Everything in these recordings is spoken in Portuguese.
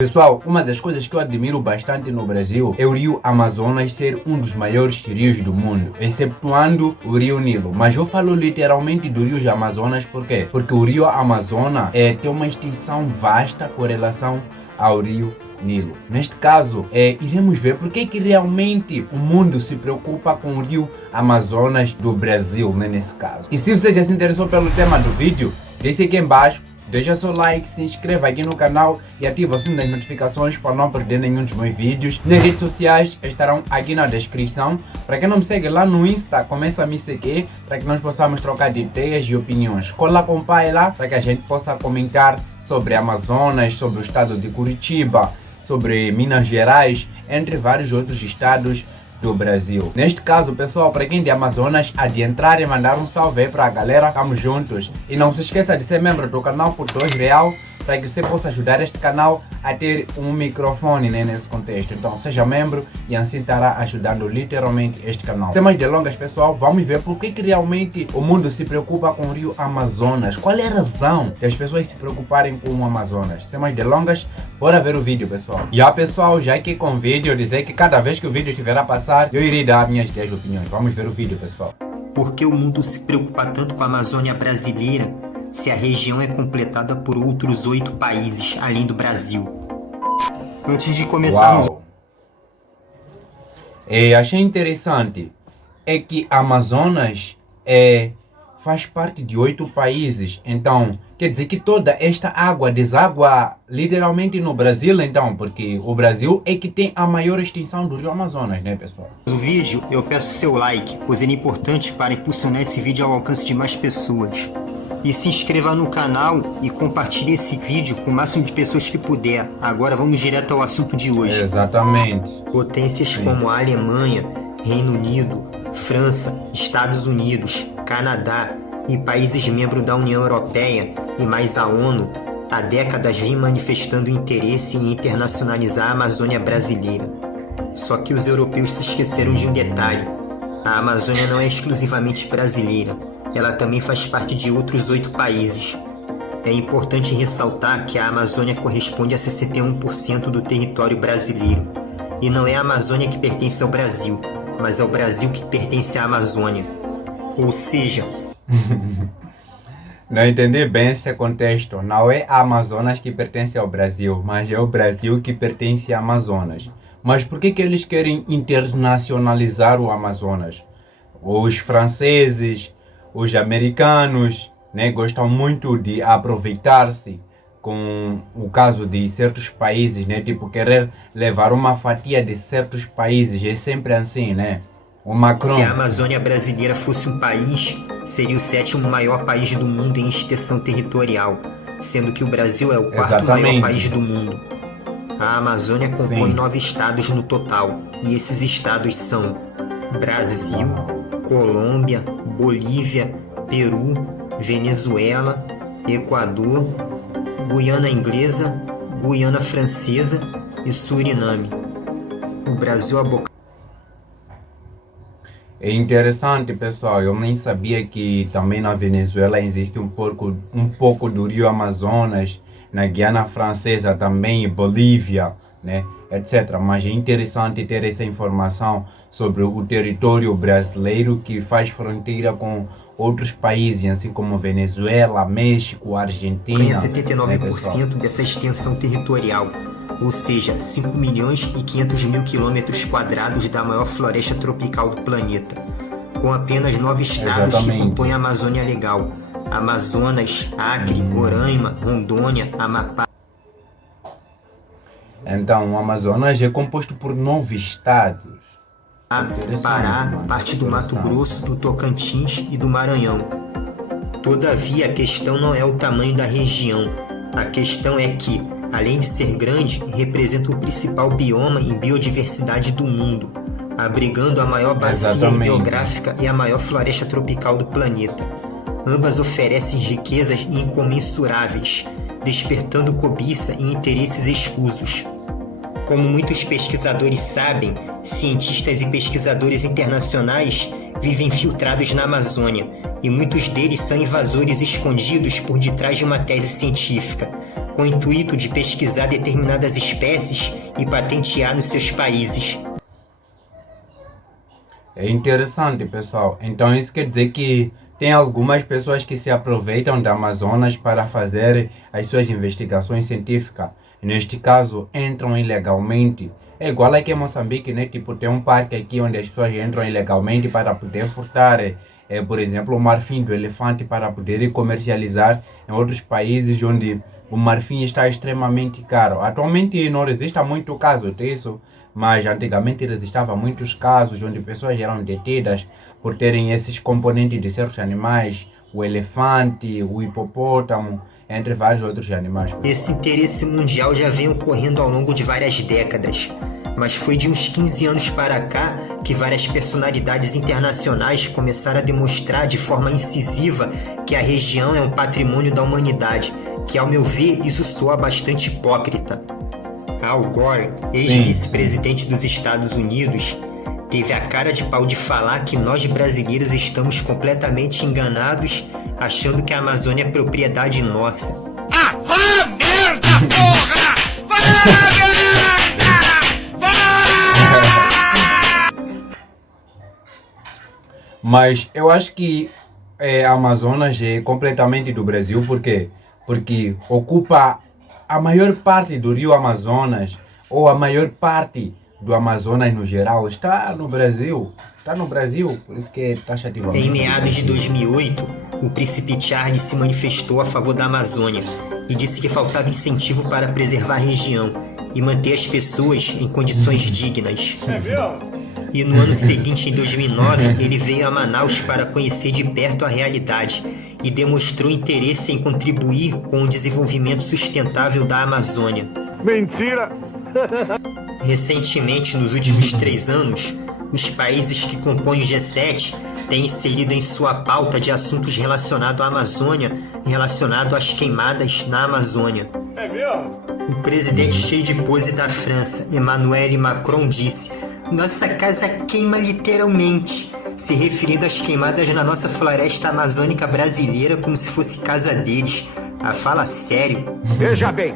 Pessoal, uma das coisas que eu admiro bastante no Brasil é o rio Amazonas ser um dos maiores rios do mundo, excetuando o rio Nilo. Mas eu falo literalmente do rio Amazonas por quê? Porque o rio Amazonas tem uma extensão vasta com relação ao rio Nilo. Neste caso, iremos ver por que realmente o mundo se preocupa com o rio Amazonas do Brasil, né, nesse caso. E se você já se interessou pelo tema do vídeo, deixe aqui embaixo. Deixa seu like, se inscreva aqui no canal e ativa o sininho das notificações para não perder nenhum dos meus vídeos. Nas redes sociais estarão aqui na descrição. Para quem não me segue lá no Insta, começa a me seguir para que nós possamos trocar de ideias e opiniões. Cola com o pai lá para que a gente possa comentar sobre Amazonas, sobre o estado de Curitiba, sobre Minas Gerais, entre vários outros estados do Brasil. Neste caso, pessoal, para quem é de Amazonas, de entrar e mandar um salve aí para a galera, estamos juntos. E não se esqueça de ser membro do canal por R$2, para que você possa ajudar este canal a ter um microfone, né, nesse contexto. Então seja membro e assim estará ajudando literalmente este canal. Sem mais delongas, pessoal, vamos ver por que realmente o mundo se preocupa com o rio Amazonas. Qual é a razão das pessoas se preocuparem com o Amazonas? Sem mais delongas, bora ver o vídeo, pessoal. Pessoal, já aqui com o vídeo, dizer que cada vez que o vídeo estiver a passar, eu irei dar minhas 10 opiniões. Vamos ver o vídeo, pessoal. Por que o mundo se preocupa tanto com a Amazônia brasileira, se a região é completada por outros 8 países, além do Brasil? Antes de começarmos... Achei interessante, que Amazonas faz parte de 8 países, então quer dizer que toda esta água deságua literalmente no Brasil, então, porque o Brasil é que tem a maior extensão do rio Amazonas, né, pessoal? No vídeo eu peço seu like, pois ele é importante para impulsionar esse vídeo ao alcance de mais pessoas. E se inscreva no canal e compartilhe esse vídeo com o máximo de pessoas que puder. Agora vamos direto ao assunto de hoje. Exatamente. Potências como a Alemanha, Reino Unido, França, Estados Unidos, Canadá e países membros da União Europeia e mais a ONU, há décadas vêm manifestando interesse em internacionalizar a Amazônia brasileira. Só que os europeus se esqueceram de um detalhe: a Amazônia não é exclusivamente brasileira, ela também faz parte de outros 8 países. É importante ressaltar que a Amazônia corresponde a 61% do território brasileiro. E não é a Amazônia que pertence ao Brasil, mas é o Brasil que pertence à Amazônia. Ou seja... Não entendi bem esse contexto. Não é a Amazonas que pertence ao Brasil, mas é o Brasil que pertence à Amazonas. Mas por que eles querem internacionalizar o Amazonas? Os franceses, os americanos, né, gostam muito de aproveitar-se com o caso de certos países, né, tipo querer levar uma fatia de certos países, é sempre assim, né? O Macron... Se a Amazônia brasileira fosse um país, seria o 7º maior país do mundo em extensão territorial, sendo que o Brasil é o 4º maior país do mundo. A Amazônia compõe 9 estados no total, e esses estados são Brasil, Colômbia, Bolívia, Peru, Venezuela, Equador, Guiana Inglesa, Guiana Francesa e Suriname. O Brasil É interessante, pessoal, eu nem sabia que também na Venezuela existe um pouco do rio Amazonas, na Guiana Francesa também, Bolívia, né, etc. Mas é interessante ter essa informação sobre o território brasileiro que faz fronteira com outros países, assim como Venezuela, México, Argentina. Ganha 79% dessa extensão territorial, ou seja, 5.500.000 km² da maior floresta tropical do planeta, com apenas 9 estados que compõem a Amazônia Legal: Amazonas, Acre, Roraima, Rondônia, Amapá. Então, o Amazonas é composto por 9 estados. Pará, parte do Mato Grosso, do Tocantins e do Maranhão. Todavia, a questão não é o tamanho da região. A questão é que, além de ser grande, representa o principal bioma em biodiversidade do mundo, abrigando a maior bacia hidrográfica e a maior floresta tropical do planeta. Ambas oferecem riquezas incomensuráveis, despertando cobiça e interesses escusos. Como muitos pesquisadores sabem, cientistas e pesquisadores internacionais vivem infiltrados na Amazônia e muitos deles são invasores escondidos por detrás de uma tese científica, com o intuito de pesquisar determinadas espécies e patentear nos seus países. É interessante, pessoal. Então isso quer dizer que tem algumas pessoas que se aproveitam da Amazonas para fazer as suas investigações científicas. Neste caso, entram ilegalmente. É igual aqui em Moçambique, né? Tipo, tem um parque aqui onde as pessoas entram ilegalmente para poder furtar, por exemplo, o marfim do elefante para poder comercializar em outros países onde o marfim está extremamente caro. Atualmente não resiste muito caso disso, mas antigamente existiam muitos casos onde pessoas eram detidas por terem esses componentes de certos animais, o elefante, o hipopótamo, entre vários outros animais. Esse interesse mundial já vem ocorrendo ao longo de várias décadas, mas foi de uns 15 anos para cá que várias personalidades internacionais começaram a demonstrar de forma incisiva que a região é um patrimônio da humanidade, que ao meu ver isso soa bastante hipócrita. Al Gore, ex-vice-presidente dos Estados Unidos, teve a cara de pau de falar que nós brasileiros estamos completamente enganados, achando que a Amazônia é propriedade nossa. Ah, vá merda, porra! Vá merda! Mas eu acho que a Amazonas é completamente do Brasil, por quê? Porque ocupa a maior parte do rio Amazonas, ou a maior parte do Amazonas no geral, está no Brasil. Está no Brasil, por isso que é taxativamente. Em meados de 2008, o príncipe Charles se manifestou a favor da Amazônia e disse que faltava incentivo para preservar a região e manter as pessoas em condições dignas. E no ano seguinte, em 2009, ele veio a Manaus para conhecer de perto a realidade e demonstrou interesse em contribuir com o desenvolvimento sustentável da Amazônia. Mentira! Recentemente, nos últimos 3 anos, os países que compõem o G7 têm inserido em sua pauta de assuntos relacionados à Amazônia e relacionados às queimadas na Amazônia. É mesmo? O presidente cheio de pose da França, Emmanuel Macron, disse: "Nossa casa queima literalmente", se referindo às queimadas na nossa floresta amazônica brasileira como se fosse casa deles. Ah, fala sério. Veja bem,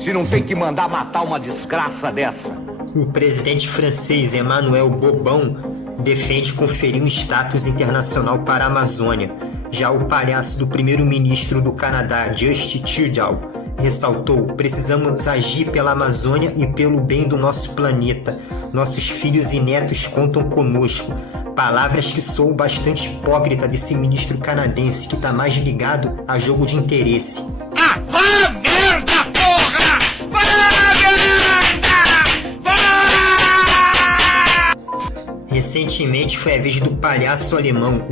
se não tem que mandar matar uma desgraça dessa. O presidente francês Emmanuel Bobon defende conferir um status internacional para a Amazônia. Já o palhaço do primeiro-ministro do Canadá, Justin Trudeau, ressaltou: "Precisamos agir pela Amazônia e pelo bem do nosso planeta. Nossos filhos e netos contam conosco." Palavras que soam bastante hipócrita desse ministro canadense que está mais ligado a jogo de interesse. Ah, vá merda, porra! Vá merda! Vá! Recentemente foi a vez do palhaço alemão.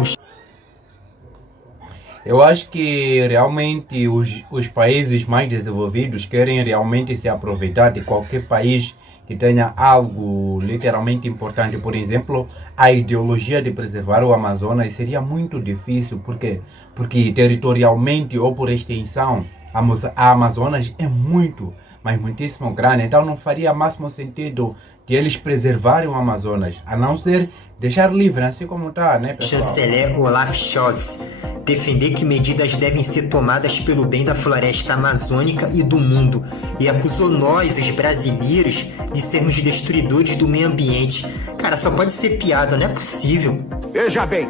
Eu acho que realmente os países mais desenvolvidos querem realmente se aproveitar de qualquer país que tenha algo literalmente importante. Por exemplo, a ideologia de preservar o Amazonas seria muito difícil. Por quê? Porque territorialmente ou por extensão, a Amazonas é muito, mas muitíssimo grande. Então não faria máximo sentido de eles preservarem o Amazonas, a não ser deixar livre, assim como está, né, pessoal? Chanceler Olaf Scholz defender que medidas devem ser tomadas pelo bem da floresta amazônica e do mundo, e acusou nós, os brasileiros, de sermos destruidores do meio ambiente. Cara, só pode ser piada, não é possível. Veja bem,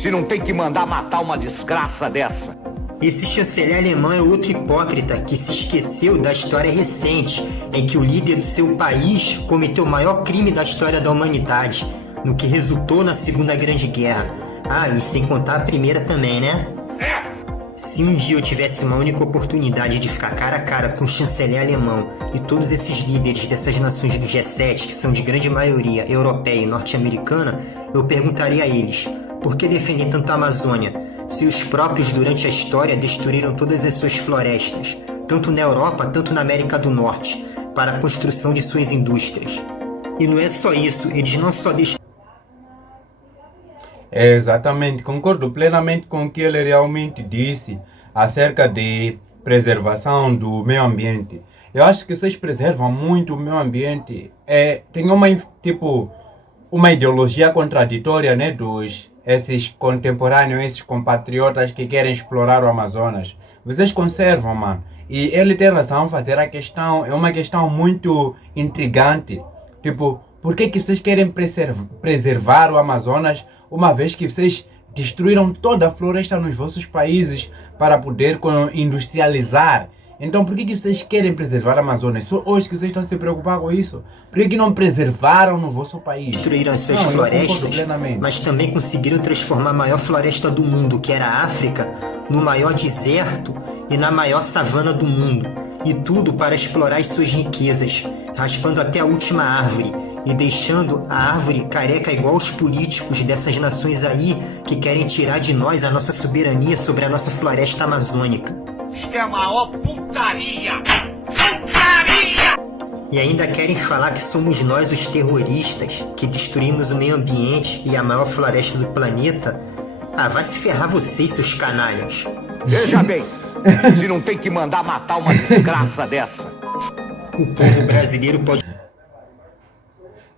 se não tem que mandar matar uma desgraça dessa. Esse chanceler alemão é outro hipócrita que se esqueceu da história recente, em que o líder do seu país cometeu o maior crime da história da humanidade, no que resultou na Segunda Grande Guerra. Ah, e sem contar a primeira também, né? Se um dia eu tivesse uma única oportunidade de ficar cara a cara com o chanceler alemão e todos esses líderes dessas nações do G7, que são de grande maioria europeia e norte-americana, eu perguntaria a eles: por que defender tanto a Amazônia, se os próprios durante a história destruíram todas as suas florestas, tanto na Europa, tanto na América do Norte, para a construção de suas indústrias? E não é só isso, eles não só Exatamente, concordo plenamente com o que ele realmente disse acerca de preservação do meio ambiente. Eu acho que vocês preservam muito o meio ambiente. Tem uma ideologia contraditória, né, esses contemporâneos, esses compatriotas que querem explorar o Amazonas. Vocês conservam, mano. E ele tem razão fazer a questão, é uma questão muito intrigante. Tipo, por que vocês querem preservar o Amazonas, uma vez que vocês destruíram toda a floresta nos vossos países para poder industrializar? Então por que vocês querem preservar a Amazônia? Só hoje que vocês estão se preocupar com isso? Por que não preservaram no vosso país? Destruíram as suas florestas, mas também conseguiram transformar a maior floresta do mundo, que era a África, no maior deserto e na maior savana do mundo. E tudo para explorar as suas riquezas, raspando até a última árvore e deixando a árvore careca igual os políticos dessas nações aí que querem tirar de nós a nossa soberania sobre a nossa floresta amazônica. Isto é a maior putaria! Putaria! E ainda querem falar que somos nós os terroristas, que destruímos o meio ambiente e a maior floresta do planeta. Ah, vai se ferrar vocês, seus canalhas. Veja bem, se não tem que mandar matar uma desgraça dessa. O povo brasileiro pode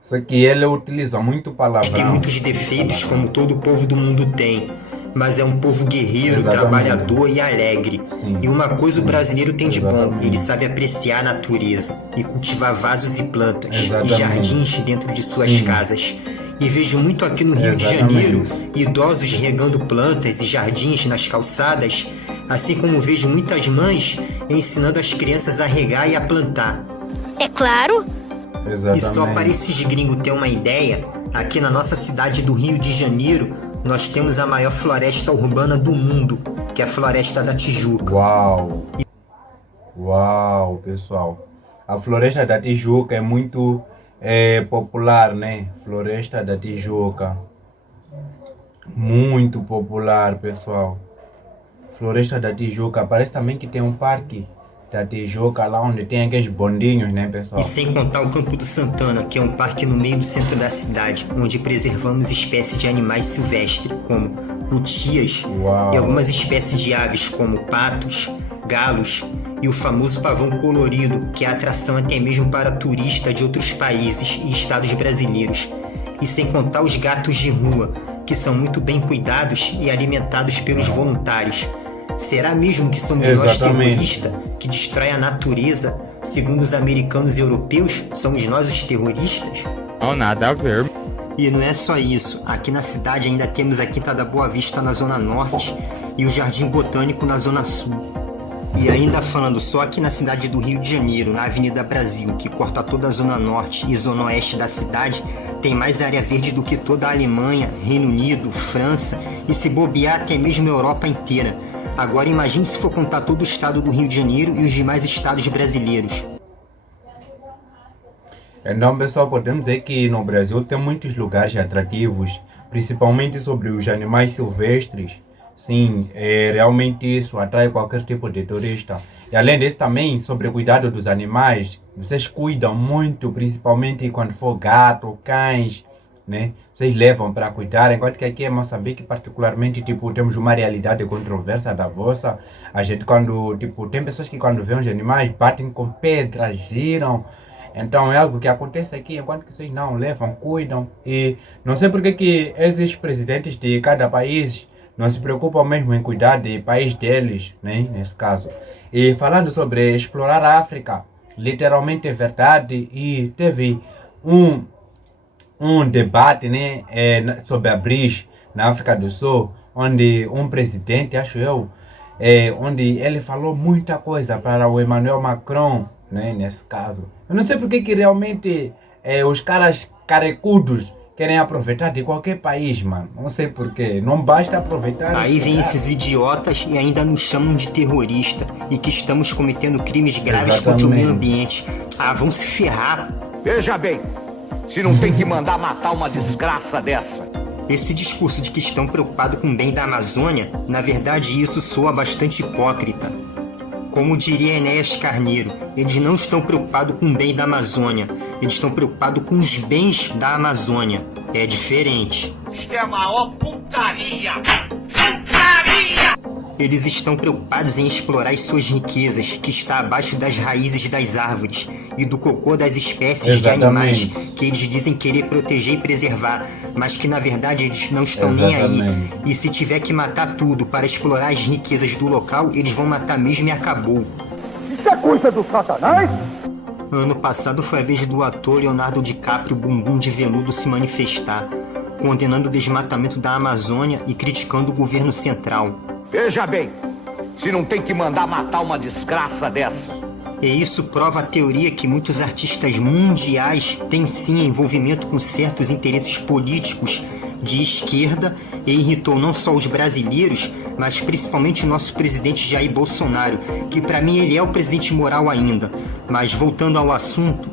Só que ele utiliza muito palavrão. ter muitos defeitos, como todo povo do mundo tem. Mas é um povo guerreiro, Exatamente. trabalhador e alegre. Sim. E uma coisa o brasileiro tem de bom, Exatamente. ele sabe apreciar a natureza e cultivar vasos e plantas Exatamente. e jardins dentro de suas casas. E vejo muito aqui no Rio de Exatamente. Janeiro idosos regando plantas e jardins nas calçadas, assim como vejo muitas mães ensinando as crianças a regar e a plantar. É claro. Exatamente. E só para esses gringos ter uma ideia, aqui na nossa cidade do Rio de Janeiro, nós temos a maior floresta urbana do mundo, que é a Floresta da Tijuca. Uau! Uau, pessoal. A Floresta da Tijuca é muito popular, né? Floresta da Tijuca. Muito popular, pessoal. Floresta da Tijuca. Parece também que tem um parque da Tijuca lá onde tem aqueles bondinhos, né, pessoal? E sem contar o Campo do Santana, que é um parque no meio do centro da cidade, onde preservamos espécies de animais silvestres, como cutias, Uau. e algumas espécies de aves, como patos, galos, e o famoso pavão colorido, que é atração até mesmo para turistas de outros países e estados brasileiros. E sem contar os gatos de rua, que são muito bem cuidados e alimentados pelos voluntários. Será mesmo que somos nós Exatamente. terroristas, que destrói a natureza? Segundo os americanos e europeus, somos nós os terroristas? Não, nada a ver. E não é só isso. Aqui na cidade ainda temos a Quinta da Boa Vista na Zona Norte e o Jardim Botânico na Zona Sul. E ainda falando só aqui na cidade do Rio de Janeiro, na Avenida Brasil, que corta toda a Zona Norte e Zona Oeste da cidade, tem mais área verde do que toda a Alemanha, Reino Unido, França e, se bobear, até mesmo a Europa inteira. Agora imagine se for contar todo o estado do Rio de Janeiro e os demais estados brasileiros. Então, pessoal, podemos dizer que no Brasil tem muitos lugares atrativos, principalmente sobre os animais silvestres. Sim, realmente isso atrai qualquer tipo de turista. E além disso também, sobre o cuidado dos animais, vocês cuidam muito, principalmente quando for gato, cães, né? Vocês levam para cuidar, enquanto que aqui em Moçambique, particularmente, tipo, temos uma realidade controversa da vossa. A gente quando, tipo, tem pessoas que quando vêem os animais batem com pedras, giram. Então é algo que acontece aqui, enquanto que vocês não levam, cuidam. E não sei por que esses presidentes de cada país não se preocupam mesmo em cuidar do país deles, né, nesse caso. E falando sobre explorar a África, literalmente é verdade, e teve um debate, né, sobre a BRICS na África do Sul, onde um presidente, acho eu, onde ele falou muita coisa para o Emmanuel Macron, né, nesse caso. Eu não sei porque que realmente os caras carecudos querem aproveitar de qualquer país, mano. Não sei porquê. Não basta aproveitar. Aí vem esses idiotas e ainda nos chamam de terrorista e que estamos cometendo crimes graves contra o meio ambiente. Ah, vão se ferrar. Veja bem, se não tem que mandar matar uma desgraça dessa. Esse discurso de que estão preocupados com o bem da Amazônia, na verdade isso soa bastante hipócrita. Como diria Enéas Carneiro, eles não estão preocupados com o bem da Amazônia, eles estão preocupados com os bens da Amazônia. É diferente. Isto é a maior putaria! Putaria! Eles estão preocupados em explorar as suas riquezas, que está abaixo das raízes das árvores e do cocô das espécies de animais que eles dizem querer proteger e preservar, mas que na verdade eles não estão nem aí. E se tiver que matar tudo para explorar as riquezas do local, eles vão matar mesmo e acabou. Isso é coisa do Satanás? Ano passado foi a vez do ator Leonardo DiCaprio Bumbum de Veludo se manifestar, condenando o desmatamento da Amazônia e criticando o governo central. Veja bem, se não tem que mandar matar uma desgraça dessa. E isso prova a teoria que muitos artistas mundiais têm sim envolvimento com certos interesses políticos de esquerda e irritou não só os brasileiros, mas principalmente o nosso presidente Jair Bolsonaro, que para mim ele é o presidente moral ainda. Mas voltando ao assunto,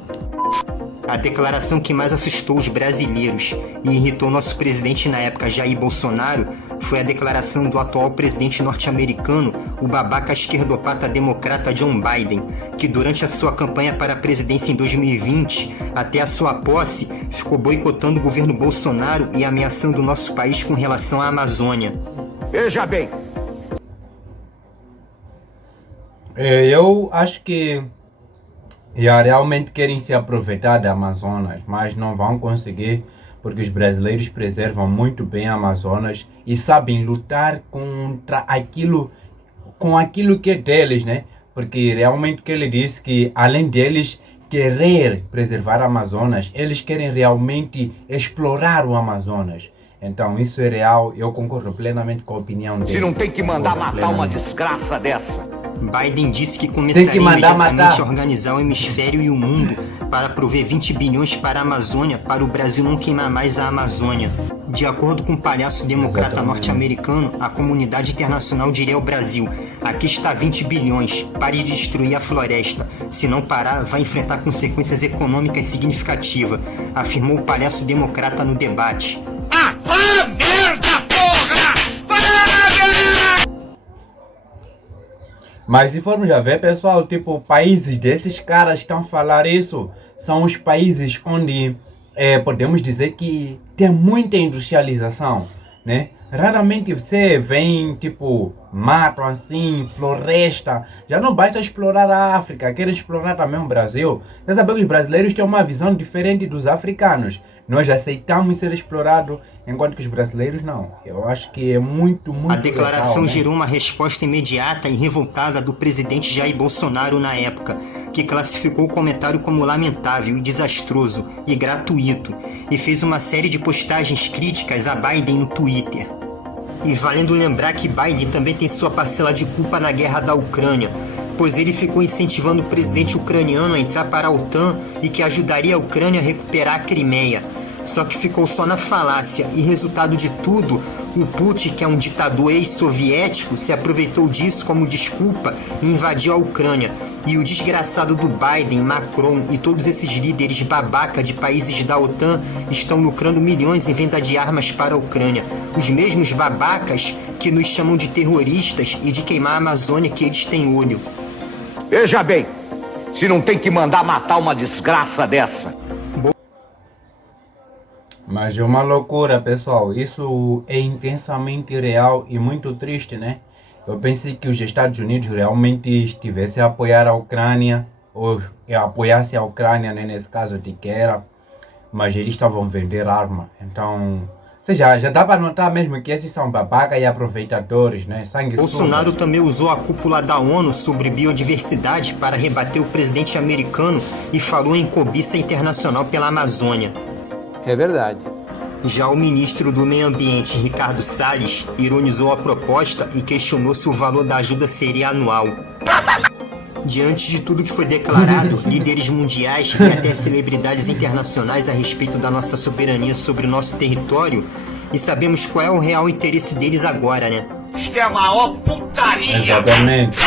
a declaração que mais assustou os brasileiros e irritou nosso presidente na época, Jair Bolsonaro, foi a declaração do atual presidente norte-americano, o babaca esquerdopata democrata John Biden, que durante a sua campanha para a presidência em 2020, até a sua posse, ficou boicotando o governo Bolsonaro e ameaçando o nosso país com relação à Amazônia. Veja bem. Eu acho que realmente querem se aproveitar da Amazonas, mas não vão conseguir, porque os brasileiros preservam muito bem a Amazonas e sabem lutar contra aquilo, com aquilo que é deles, né? Porque realmente o que ele disse que além deles querer preservar a Amazonas, eles querem realmente explorar o Amazonas. Então isso é real, eu concordo plenamente com a opinião dele. Se não tem que mandar matar uma desgraça dessa. Biden disse que começaria imediatamente a organizar o hemisfério e o mundo para prover 20 bilhões para a Amazônia, para o Brasil não queimar mais a Amazônia. De acordo com o palhaço democrata norte-americano, a comunidade internacional diria ao Brasil: aqui está 20 bilhões, pare de destruir a floresta. Se não parar, vai enfrentar consequências econômicas significativas, afirmou o palhaço democrata no debate. Merda, porra! Mas se formos a ver, pessoal, tipo, países desses caras estão a falar isso, são os países onde podemos dizer que tem muita industrialização, né? Raramente você vem, tipo, mato assim, floresta. Já não basta explorar a África, querem explorar também o Brasil. Você sabe que os brasileiros têm uma visão diferente dos africanos. Nós aceitamos ser explorados, enquanto que os brasileiros não. Eu acho que é muito A declaração legal, né? gerou uma resposta imediata e revoltada do presidente Jair Bolsonaro na época, que classificou o comentário como lamentável e desastroso e gratuito, e fez uma série de postagens críticas a Biden no Twitter. E valendo lembrar que Biden também tem sua parcela de culpa na guerra da Ucrânia, pois ele ficou incentivando o presidente ucraniano a entrar para a OTAN e que ajudaria a Ucrânia a recuperar a Crimeia. Só que ficou só na falácia e, resultado de tudo, o Putin, que é um ditador ex-soviético, se aproveitou disso como desculpa e invadiu a Ucrânia. E o desgraçado do Biden, Macron e todos esses líderes babaca de países da OTAN estão lucrando milhões em venda de armas para a Ucrânia. Os mesmos babacas que nos chamam de terroristas e de queimar a Amazônia que eles têm olho. Veja bem, se não tem que mandar matar uma desgraça dessa. Mas é uma loucura, pessoal. Isso é intensamente real e muito triste, né? Eu pensei que os Estados Unidos realmente estivessem a apoiar a Ucrânia, ou apoiasse a Ucrânia, né, nesse caso de guerra, mas eles estavam vender arma. Então, já dá para notar mesmo que esses são babacas e aproveitadores, né? Bolsonaro também usou a cúpula da ONU sobre biodiversidade para rebater o presidente americano e falou em cobiça internacional pela Amazônia. É verdade. Já o ministro do Meio Ambiente, Ricardo Salles, ironizou a proposta e questionou se o valor da ajuda seria anual. Diante de tudo que foi declarado, líderes mundiais e até celebridades internacionais a respeito da nossa soberania sobre o nosso território, e sabemos qual é o real interesse deles agora, né? Isto é a maior putaria! Exatamente.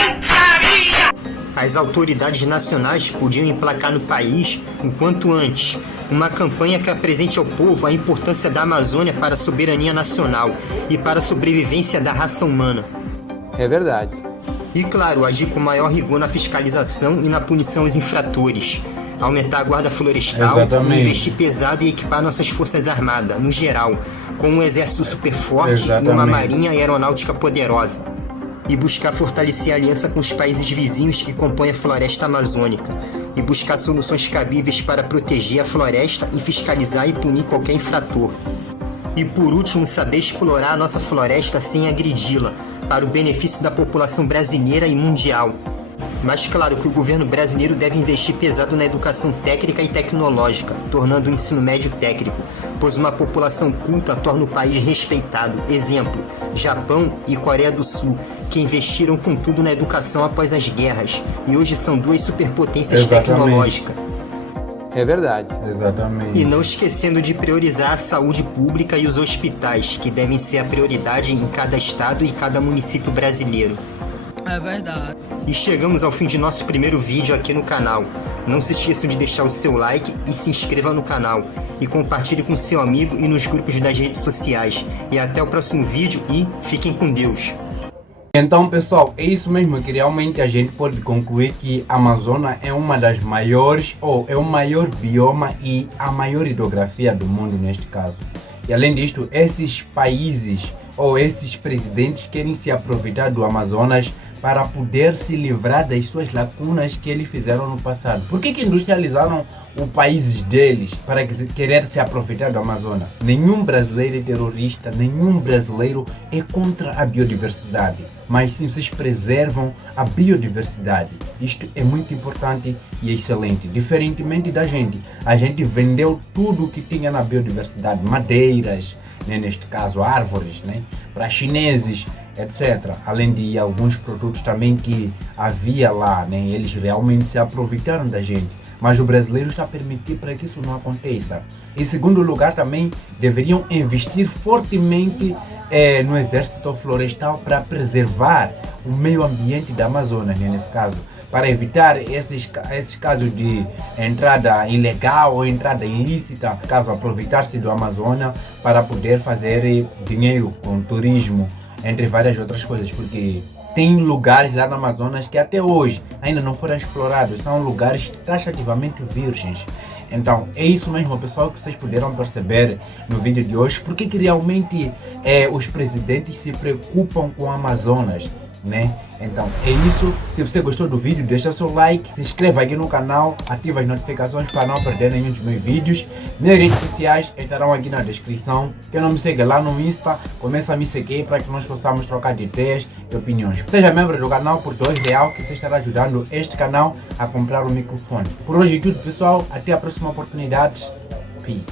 As autoridades nacionais podiam emplacar no país, o quanto antes, uma campanha que apresente ao povo a importância da Amazônia para a soberania nacional e para a sobrevivência da raça humana. É verdade. E, claro, agir com maior rigor na fiscalização e na punição aos infratores. Aumentar a guarda florestal e investir pesado em equipar nossas forças armadas, no geral, com um exército super forte e uma marinha e aeronáutica poderosa. e buscar fortalecer a aliança com os países vizinhos que compõem a floresta amazônica e buscar soluções cabíveis para proteger a floresta e fiscalizar e punir qualquer infrator. E por último, saber explorar a nossa floresta sem agredi-la, para o benefício da população brasileira e mundial. Mas claro que o governo brasileiro deve investir pesado na educação técnica e tecnológica, tornando o ensino médio técnico, pois uma população culta torna o país respeitado. Exemplo, Japão e Coreia do Sul, que investiram com tudo na educação após as guerras, e hoje são duas superpotências Exatamente. tecnológicas. É verdade. Exatamente. E não esquecendo de priorizar a saúde pública e os hospitais, que devem ser a prioridade em cada estado e cada município brasileiro. É verdade. E chegamos ao fim de nosso primeiro vídeo aqui no canal. Não se esqueçam de deixar o seu like e se inscreva no canal. E compartilhe com seu amigo e nos grupos das redes sociais. E até o próximo vídeo e fiquem com Deus. Então, pessoal, é isso mesmo que realmente a gente pode concluir que a Amazônia é uma das maiores, ou é o maior bioma e a maior hidrografia do mundo neste caso. E além disto, esses países ou esses presidentes querem se aproveitar do Amazonas para poder se livrar das suas lacunas que eles fizeram no passado. Por que industrializaram os países deles para querer se aproveitar do Amazonas? Nenhum brasileiro é terrorista, nenhum brasileiro é contra a biodiversidade, mas sim vocês preservam a biodiversidade. Isto é muito importante e excelente. Diferentemente da gente, a gente vendeu tudo o que tinha na biodiversidade, madeiras, né, neste caso árvores, né, para chineses, etc. Além de alguns produtos também que havia lá, né, eles realmente se aproveitaram da gente. Mas o brasileiro está a permitir para que isso não aconteça. Em segundo lugar, também deveriam investir fortemente no exército florestal para preservar o meio ambiente da Amazônia, né, nesse caso, para evitar esses casos de entrada ilegal ou entrada ilícita, caso aproveitar-se do Amazônia para poder fazer dinheiro com turismo, entre várias outras coisas, porque tem lugares lá no Amazonas que até hoje ainda não foram explorados, são lugares taxativamente virgens. Então é isso mesmo, pessoal, que vocês puderam perceber no vídeo de hoje, porque que realmente os presidentes se preocupam com o Amazonas, né? Então é isso. Se você gostou do vídeo, deixa seu like, se inscreva aqui no canal, ativa as notificações para não perder nenhum dos meus vídeos. Minhas redes sociais estarão aqui na descrição. Quem não me segue lá no Insta, começa a me seguir para que nós possamos trocar de ideias e opiniões. Seja membro do canal por R$2, que você estará ajudando este canal a comprar um microfone. Por hoje é tudo, pessoal. Até a próxima oportunidade. Peace.